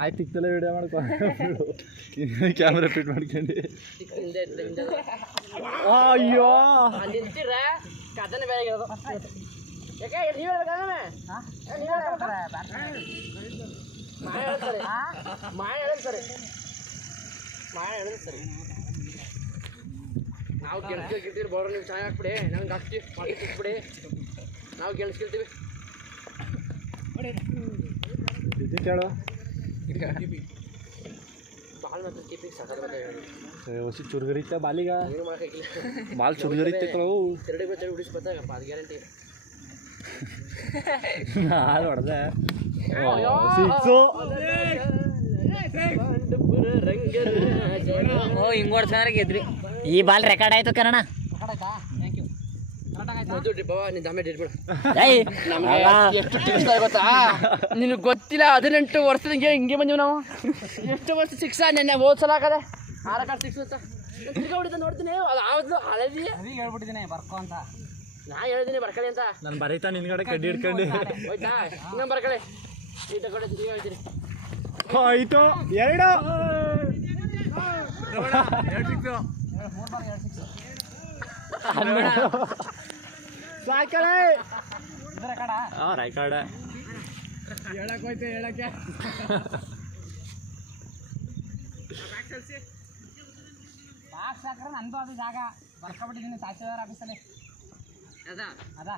ಆಯ್ತು ಇತ್ತಲ್ಲ ವಿಡಿಯೋ ಮಾಡ್ಕೊ ಕ್ಯಾಮ್ರಾ ಫಿಟ್ ಮಾಡ್ಕೊಂಡು ಅಯ್ಯೋ ಕಥನೆ ಬೇರೆ ಯಾಕೆ ನೀವು ಮಾಯ ಹೇಳ್ತಾರೆ ನಾವು ಗೆಲ್ಸ್ಕೊಳ್ತೀವಿ ಬೋರ್ ನೀವು ಚೆನ್ನಾಗಿ ಹಾಕ್ಬಿಡಿ ನಂಗೆ ಹಾಕ್ತೀವಿ ಮಾಡಿ ಸಿಕ್ಬಿಡಿ ನಾವು ಗೆಲ್ಸ್ಕೊಳ್ತೀವಿ ಇದು ಕೇಳು ಬಾಲ್ ಮಾತ್ರ ಕೀಪಿಂಗ್ ಸಕತ್ ಹೊಸ ಚುರುಗರಿತ ಬಾಲಿಗ ಏನು ಮಾಡೋಕ್ಕಾಗಿಲ್ಲ ಬಾಲ್ ಚುರುಗರಿತ ಕಳವು ಎರಡೇ ಬಚ್ಚ ಉಡಿಸಿ ಬರ್ತಾಗಪ್ಪ ಅದು ಗ್ಯಾರಂಟಿ ನಾನು ಹೊಡೆದೆ ಸಿಕ್ಸು ಓ ಹಿಂಗ್ ಓಡ್ಸಂದ್ರೆ ಗೆದ್ರಿ ಈ ಬಾಲ್ ರೆಕಾರ್ಡ್ ಆಯ್ತು ಕನ್ನಡ ಎಷ್ಟು ಟಿಪ್ಸ್ ಗೊತ್ತಾ ನಿನಗೆ ಗೊತ್ತಿಲ್ಲ 18 ವರ್ಷದ ಹಿಂಗೆ ಬಂದೀವಿ ನಾವು ಎಷ್ಟು ವರ್ಷ ಶಿಕ್ಷಾ ನೆನ್ನೆ ಓದ್ಸಲ ಆಗದೆ ಆರಕಾರ್ ಸಿಕ್ಸ್ ಅಂತ ತಿರ್ಗಾ ಹೊಡಿತ ನೋಡ್ತೀನಿ ಅದು ಯಾವ್ದು ಹಳದಿ ಹೇಳ್ಬಿಟ್ಟಿದ್ದೀನಿ ಬರ್ಕೋ ಅಂತ ನಾ ಹೇಳಿದ್ದೀನಿ ಬರ್ಕಳಿ ಅಂತ ನಾನು ಬರೀತಾ ನಿನ್ಗಡೆ ಕಡ್ಡಿ ಹಿಡ್ಕೊಂಡು ಹೋಯ್ತಾ ಇನ್ನೊಂದು ಬರ್ಕಳಿ ಈ ತಗೊಂಡೆ ತಿರ್ಗಿ ಹೇಳ್ತೀನಿ ಆಯ್ತು ಎರಡು ಸಾಕಳೆ ರಾಯ್ಕಾಡ ಹೇಳಕ್ ಹೋಯ್ತು ಹೇಳಕ್ಕೆ ಬಾಕ್ಸ್ ಹಾಕ್ರೆ ನಂದು ಅದು ಜಾಗ ಬರ್ಕೊಬಿಟ್ಟಿದ್ದೀನಿ ತಹಸೀಲ್ದಾರ್ ಆಫೀಸಲ್ಲಿ ಅದಾ ಅದ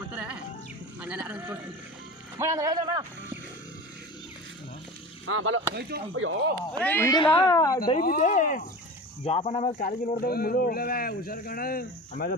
ಬರ್ತಾರೆ ಹಾಂ ಬಲೋ ಹಿಡಿಲ್ಲ ಡೈಬಿದೆ ಜಾಪನ ಆಮೇಲೆ ಕಾಲಿಗೆ ನೋಡ್ದೆ ಮುಳ್ಳು ಹುಷಾರ್ ಕಣ ಆಮೇಲೆ